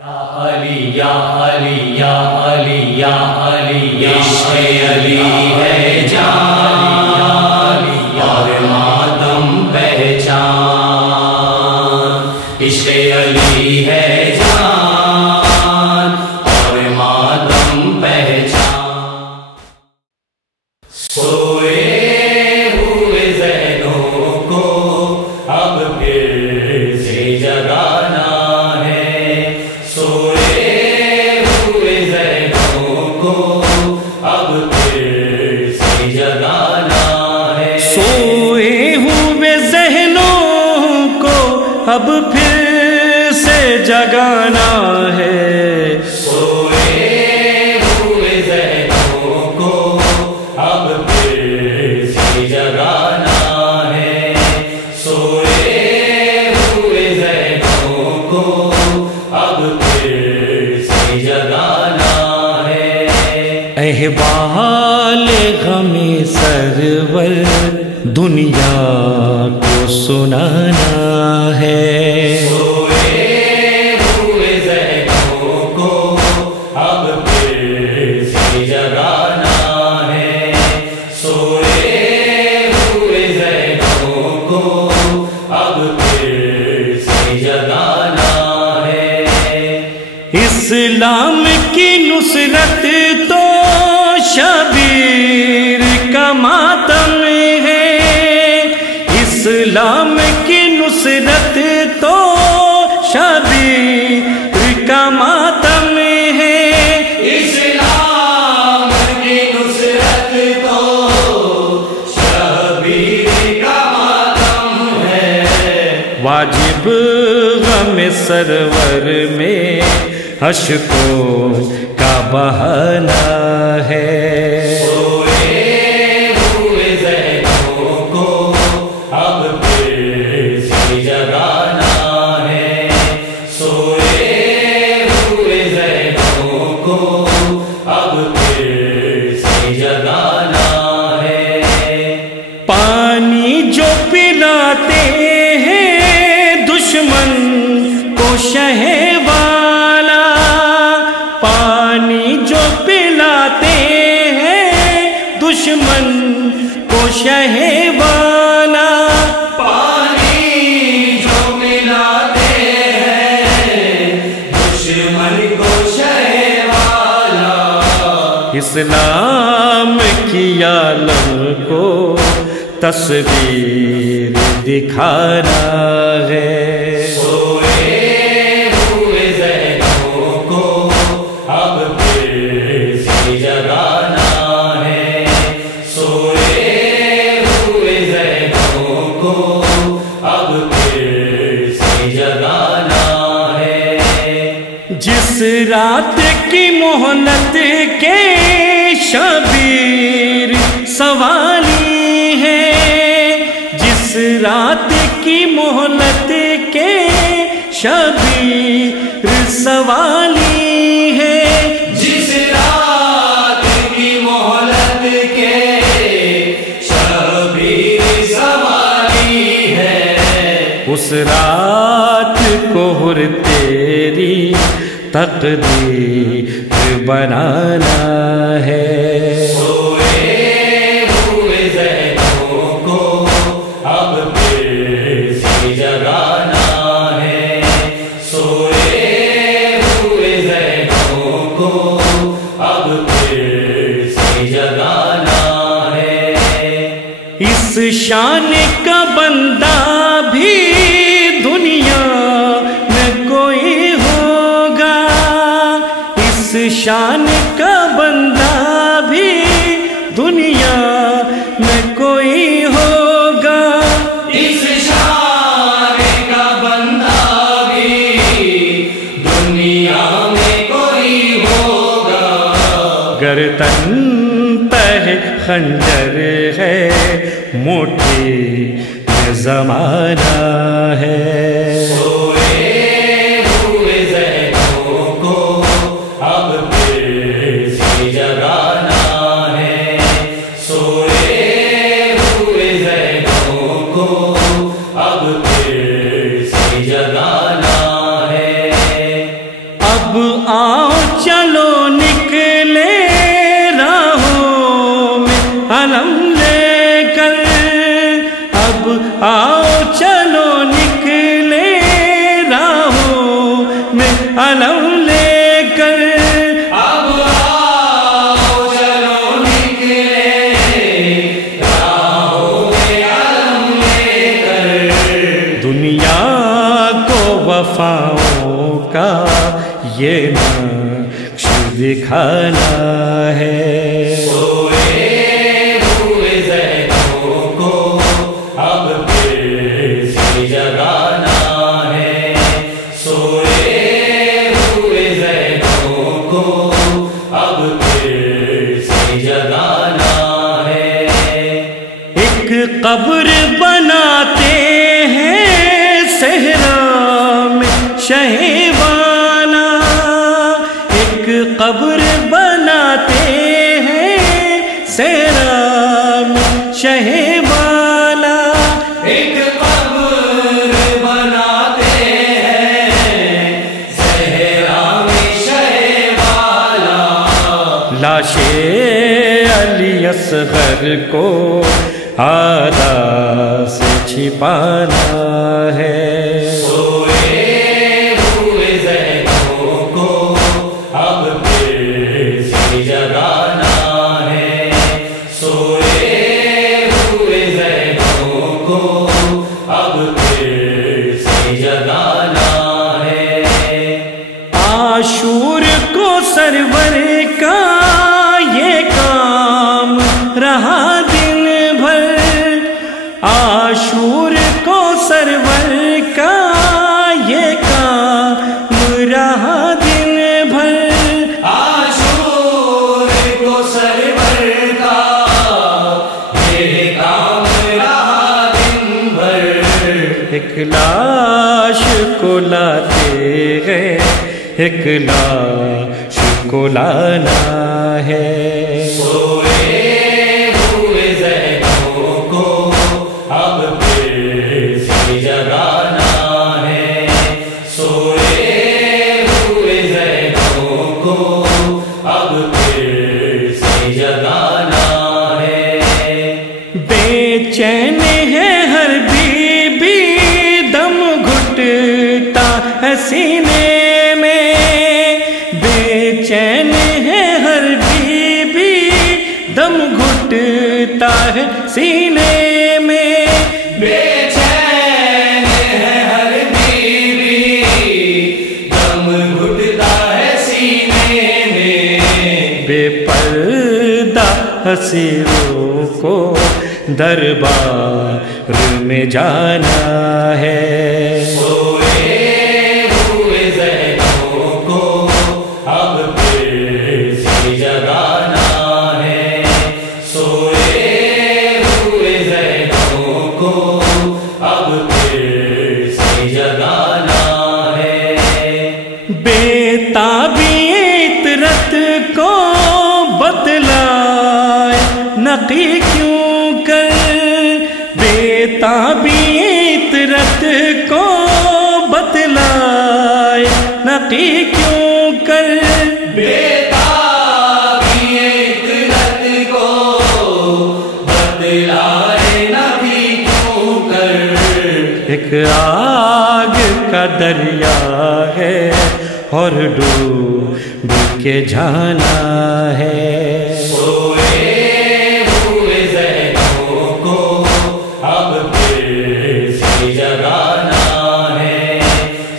علی یا علی یا علی یا علی عشق علی ہے جان اور ماتم پہچان، عشق علی ہے جان اور ماتم پہچان۔ سوئے ہوئے ذہنوں کو اب پھر سے جگانا ہے، سوئے ہوئے ذہنوں کو اب پھر سے جگانا ہے، سوئے ہوئے ذہنوں کو اب پھر سے جگانا ہے، سوئے ہوئے ذہنوں کو اب پھر سے جگانا ہے، سوئے ہوئے ذہنوں کو اب پھر سے جگانا ہے۔ احوال غم سرور دنیا کو سنانا ہے، سوئے ہوئے ذہنوں کو اب پھر سے جگانا ہے، سوئے ہوئے ذہنوں کو اب پھر سے جگانا ہے۔ اسلام کی نصرت تو شبیر کا ماتم ہے، اسلام کی نصرت تو شبیر کا ماتم ہے، اسلام کی نصرت تو شبیر کا ماتم ہے، واجب غم سرور میں اشکوں کا بہانا ہے، سوئے ہوئے ذہنوں کو اب پھر سے جگانا ہے، سوئے ہوئے ذہنوں کو اب پھر سے جگانا ہے۔ پانی جو پلاتے ہیں دشمن کو شہ والا، پانی جو پلاتے ہیں دشمن کو شہ والا، پانی جو ملاتے ہیں دشمن کو شہ والا، اسلام کی عالم کو تصویر دکھانا ہے، سوئے ہوئے ذہنوں کو اب پھر سے جگانا ہے، سوئے ہوئے ذہنوں کو اب پھر سے جگانا ہے۔ جس رات کی مہلت کے شبیر سوالی ہے، جس رات کی مہلت کے شبیر سوالی ہے، جس رات کی مہلت کے شبیر سوالی ہے، اس رات کو ہر تیری تقدیر بنانا ہے، سوئے ہوئے ذہنوں کو اب پھر سے جگانا ہے، سوئے ہوئے ذہنوں کو اب پھر سے جگانا ہے۔ اس شان کا بندہ بھی دنیا میں کوئی ہوگا، اس شان کا بندہ بھی دنیا میں کوئی ہوگا، اس شان کا بندہ بھی دنیا میں کوئی ہوگا، گردن تہ خنجر ہے موٹی میں زمانہ ہے، سوئے ہوئے ذہنوں کو اب پھر سے جگانا ہے، سوئے ہوئے ذہنوں کو اب پھر سے جگانا ہے۔ آؤ چلو نکلے راہوں میں علم لے کر، اب آؤ چلو نکلے راہوں میں علم لے کر، دنیا کو وفاؤں کا یہ نقش دکھانا ہے۔ سوئے ہوئے ذہنوں کو اب پھر سے جگانا ہے، سوئے ہوئے ذہنوں کو اب پھر سے جگانا ہے۔ ایک قبر بناتے ہیں صحرا میں شہ والا، ایک قبر بناتے ہیں صحرا میں شہ والا، ایک قبر بناتے ہیں صحرا میں شہ والا، لاش علی اصغر کو آدھا سے چھپانا ہے۔ سوئے ہوئے ذہنوں کو اب پھر سے جگانا ہے، سوئے ہوئے ذہنوں کو اب پھر سے جگانا ہے۔ عاشور کو سرور کا یہ کام رہا دن بھر، عاشور کو سرور کا یہ کام رہا دن بھر، عاشور کو سرور کا یہ کام رہا دن بھر، ایک لاش کو لاتے گئے ایک لاش کو لانا ہے۔ سوئے ہوئے ذہنوں کو اب پھر سے جگانا ہے، سوئے ہوئے ذہنوں کو اب پھر سے جگانا ہے۔ بے چین ہے ہر بی بی دم گھٹتا ہے سینے میں، بے چین ہے ہر بی بی دم گھٹتا ہے سینے میں، بے چین ہے ہر بیوی دم گھٹتا ہے سینے میں، بے پردہ حسیروں کو دربار میں جانا ہے۔ سوئے ہوئے ذہنوں کو اب پھر سے جگانا ہے، سوئے ہوئے ذہنوں کو اب پھر سے جگانا ہے۔ بے تابی عطرت کو بتلائے نقی کیوں کر، بے تابی عطرت کو بتلائے نقی کیوں کر، بیتابی عطرت کو بتلائے نبی کیوں کر، ایک آگ کا دریا ہے اور ڈوب کے جانا ہے۔ سوئے ہوئے ذہنوں کو اب پھر سے جگانا ہے،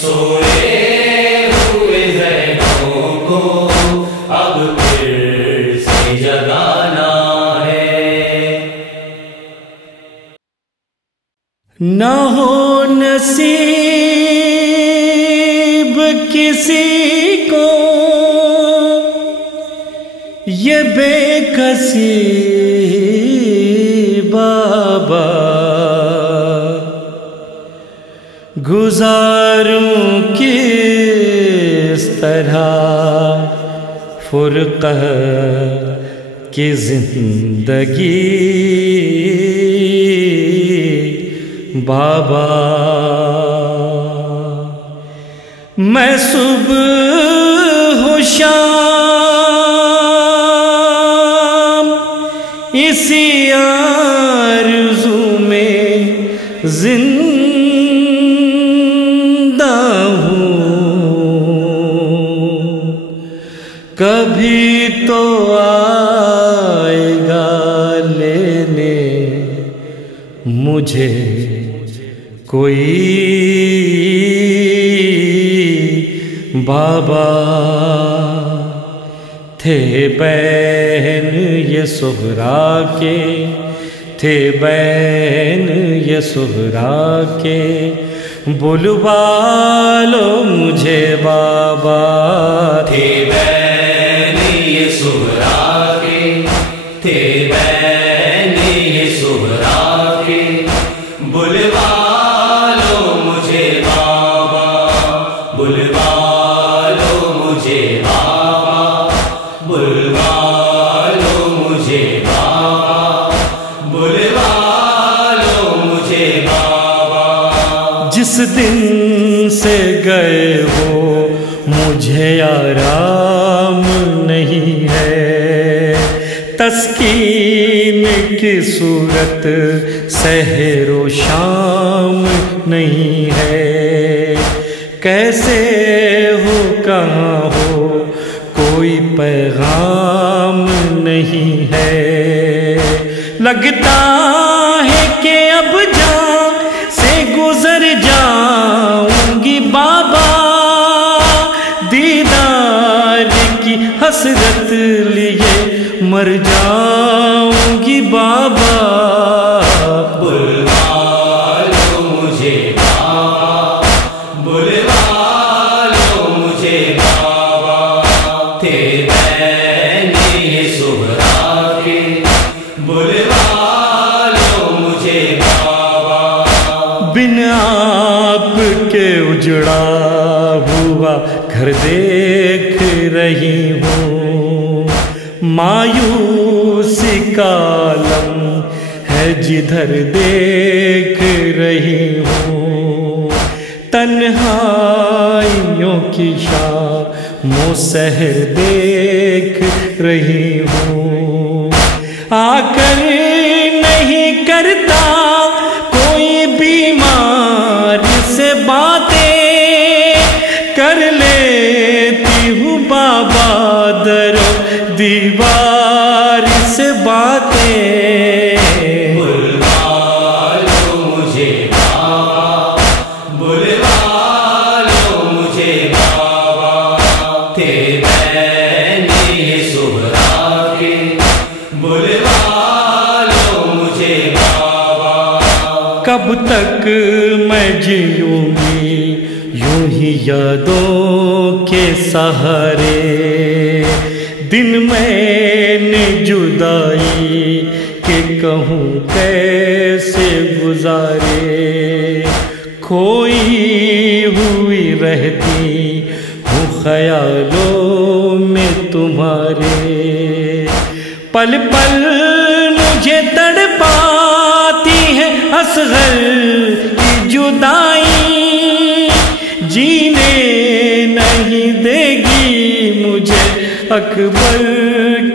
سوئے ہوئے ذہنوں کو اب پھر سے جگانا ہے۔ نہ ہو نصیب کسی کو یہ بے کسی بابا، گزاروں کس طرح فرقہ کی زندگی بابا، میں صبح و شام اسی آرزو میں زندہ ہوں، کبھی تو آئے گا لینے مجھے کوئی بابا۔ تھے بہن یہ سہرا کے، تھے بہن یہ سہرا کے، بلوا لو مجھے بابا۔ تھے بہن یہ سہرا کے، تھے بہن یہ سہرا کے، بلوا لو مجھے بابا، بلوا لو مجھے بابا، بلوا لو مجھے بابا، بلوا لو مجھے بابا۔ جس دن سے گئے ہو مجھے آرام نہیں ہے، تسکین کی صورت سحر و شام نہیں ہے، کیسے ہو کہاں ہو کوئی پیغام نہیں ہے، لگتا ہے کہ اب جان سے گزر جاؤں گی بابا، دیدار کی حسرت لیے مر جاؤں گی بابا۔ بلوا لو مجھے بابا، بلوا لو مجھے بابا۔ تھے بہن یہ سہرا کے، بلوا لو مجھے بابا۔ بن آپ کے اجڑا ہوا گھر دیکھ رہی ہوں، مایوسی کا عالم ہے جدھر دیکھ رہی ہوں، تنہائیوں کی شام و سحر دیکھ رہی ہوں، آ کر نہیں کرتا کوئی بیمار سے باتیں، کر لیتی ہوں بابا در و دیوار سے باتیں۔ بلوا لو مجھے بابا، بلوا لو مجھے بابا۔ تھے بہن یہ سہرا کے، بلوا لو مجھے بابا۔ کب تک میں جیوں گی یوں ہی یادوں کے سہارے، دن میں نے جدائی کہ کہوں کیسے گزارے، کھوئی ہوئی رہتی ہوں خیالوں میں تمہارے، پل پل مجھے تڑپاتی ہے اصغر کی جدائی، جینے نہیں دے گی مجھے اکبر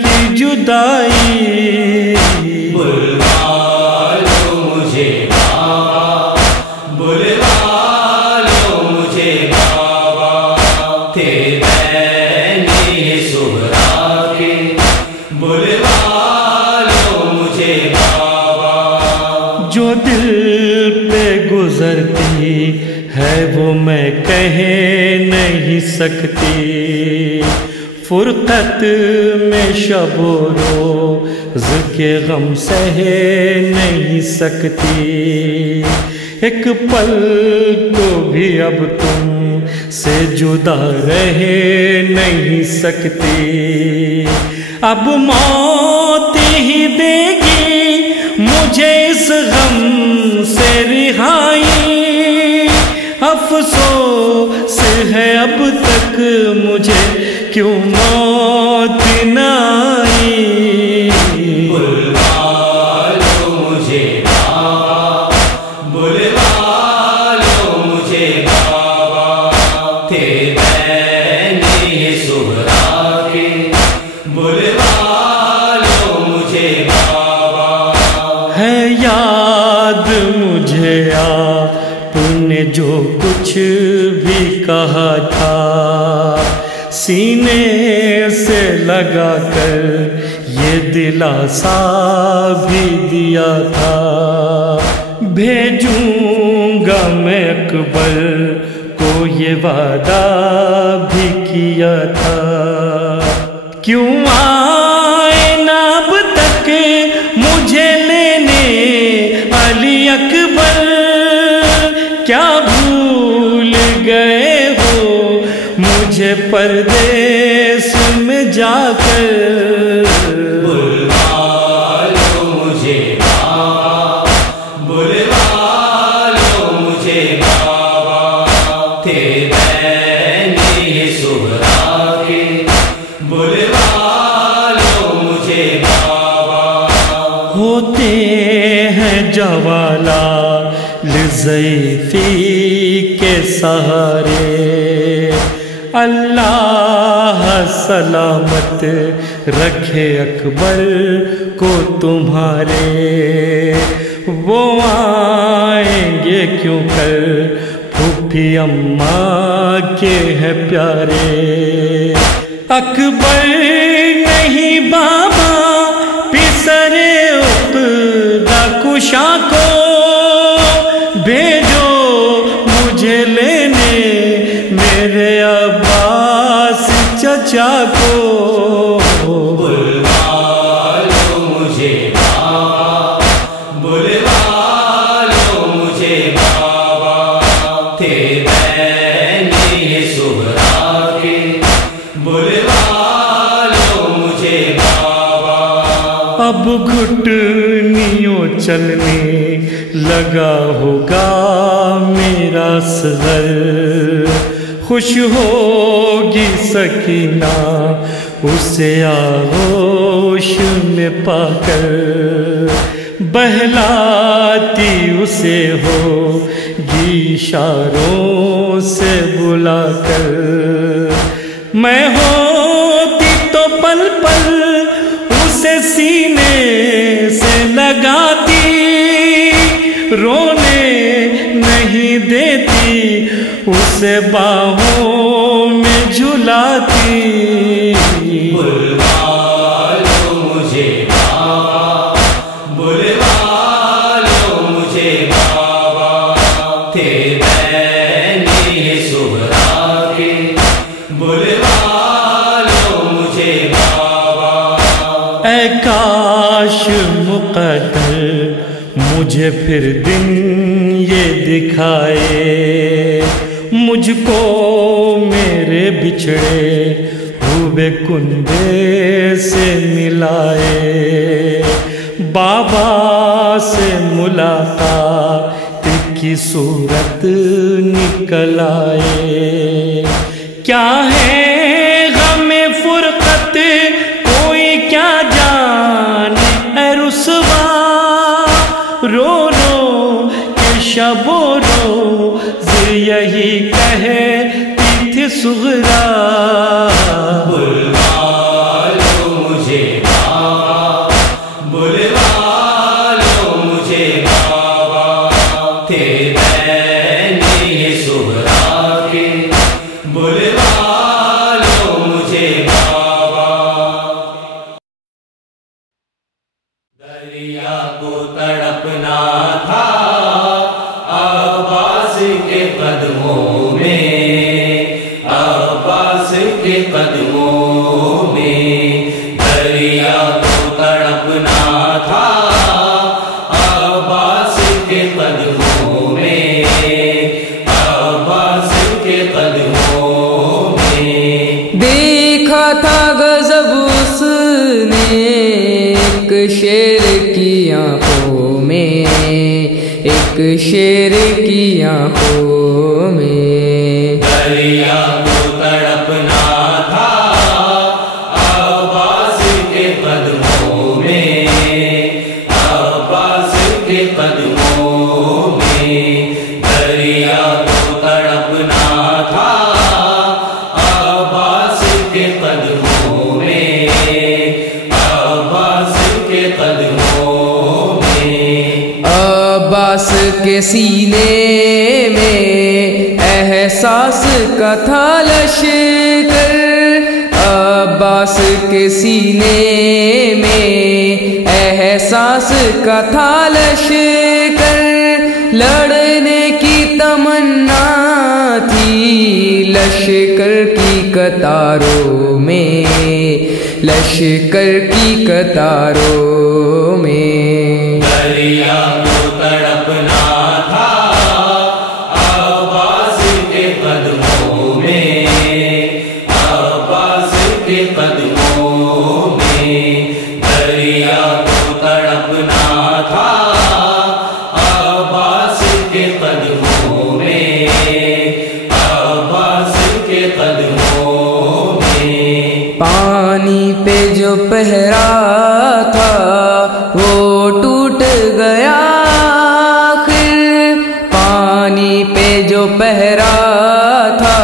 کی جدائی۔ بلوا لو مجھے بابا، بلوا لو مجھے بابا۔ تھے بہن یہ سہرا کے، بلوا لو مجھے بابا۔ جو دل پہ گزرتی ہے وہ میں کہہ نہیں سکتی، فرقت میں شب و روز کے غم سہ نہیں سکتی، ایک پل کو بھی اب تم سے جدا رہ نہیں سکتی، اب موت ہی دے گی مجھے اس غم سے رہائی، افسوس ہے اب تک مجھے کیوں موت نہ آئی۔ بلوا لو مجھے بابا، بلوا لو مجھے بابا۔ تھے بہن یہ سہرا کے، بلوا لو مجھے بابا۔ ہے یاد مجھے جو کچھ بھی کہا تھا سینے سے لگا کر یہ دلاسا بھی دیا تھا، بھیجوں گا میں اکبر کو یہ وعدہ بھی کیا تھا، کیوں آئے نہ اب تک مجھے لینے علی اکبر، کیا بھول گئے ہو مجھے پردیس میں جا کر، بلوا لو مجھے بابا، بلوا لو مجھے بابا، تھے بین یہ سہرا کے، بلوا لو مجھے بابا، ہوتے ہیں جوالا لضیفی کے سہارے، اللہ سلامت رکھے اکبر کو تمہارے، وہ آئیں گے کیوں کر پھوپھی اماں کے ہیں پیارے، اکبر نہیں بابا پسرے عقدہ کشا کو، بھیجو مجھے لینے میرے عباس چچا کو، بلوا لو مجھے بابا، بلوا لو مجھے بابا، تھے بین یہ سہرا کے، بلوا لو مجھے بابا، اب گھٹنیوں چلنے لگا ہوگا میرا اصغر، خوش ہوگی سکینہ اسے آغوش میں پا کر، بہلاتی اسے ہوگی اشاروں سے بلا کر، میں ہوتی تو پل پل اسے سینے سے لگاتی، رونے نہیں دیتی اسے باہوں میں جھلاتی، بلوا لو مجھے بابا، بلوا لو مجھے بابا، تھے بین یہ سہرا کے، بلوا لو مجھے بابا، اے کاش مقدر مجھے پھر دن یہ دکھائے، مجھ کو میرے بچھڑے ہوئے کنبے سے ملائے، بابا سے ملاقات کی صورت نکل آئے، کیا ہے غم فرقت کوئی کیا جانے اے رسوا، رو رو کہ شب و روز یہی کہتی تھی صغرا، بلوا لو مجھے بابا، بلوا لو مجھے بابا، تھے بین یہ سہرا کے، بلوا لو مجھے بابا، دریا کو تڑپنا تھا عباس کے قدموں میں، عباس کے قدموں میں، دریا کو تڑپنا تھا عباس کے قدموں میں، عباس کے قدموں میں، دیکھا تھا غضب اس نے ایک شیر کی آنکھوں میں، ایک شیر کی آنکھوں میں، دریا کو تڑپنا تھا عباس کے قدموں میں، عباس کے قدموں میں، دریا کو تڑپنا تھا عباس کے قدموں میں، عباس کے قدموں میں، عباس عباس کے سینے میں احساس کا تھا لشکر، عباس کے سینے میں احساس کا تھا لشکر، لڑنے کی تمنا تھی لشکر کی قطاروں میں، لشکر کی قطاروں میں۔ دریا کو تڑپنا تھا عباس کے قدموں میں، عباس کے قدموں میں، دریا کو تڑپنا تھا عباس کے قدموں میں، عباس کے قدموں میں۔ پانی پہ جو پہرا تھا وہ ٹوٹ گیا آخر، پانی پہ جو پہرا تھا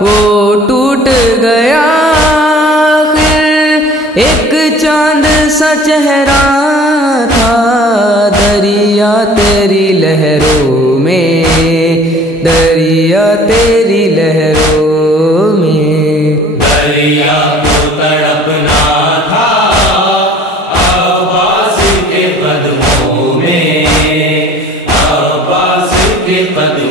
وہ ٹوٹ گیا آخر، ایک چاند سا چہرہ تھا دریا تیری لہروں میں، دریا تیری لہروں میں۔ دریا کو تڑپنا تھا عباس کے قدموں میں، عباس کے قدموں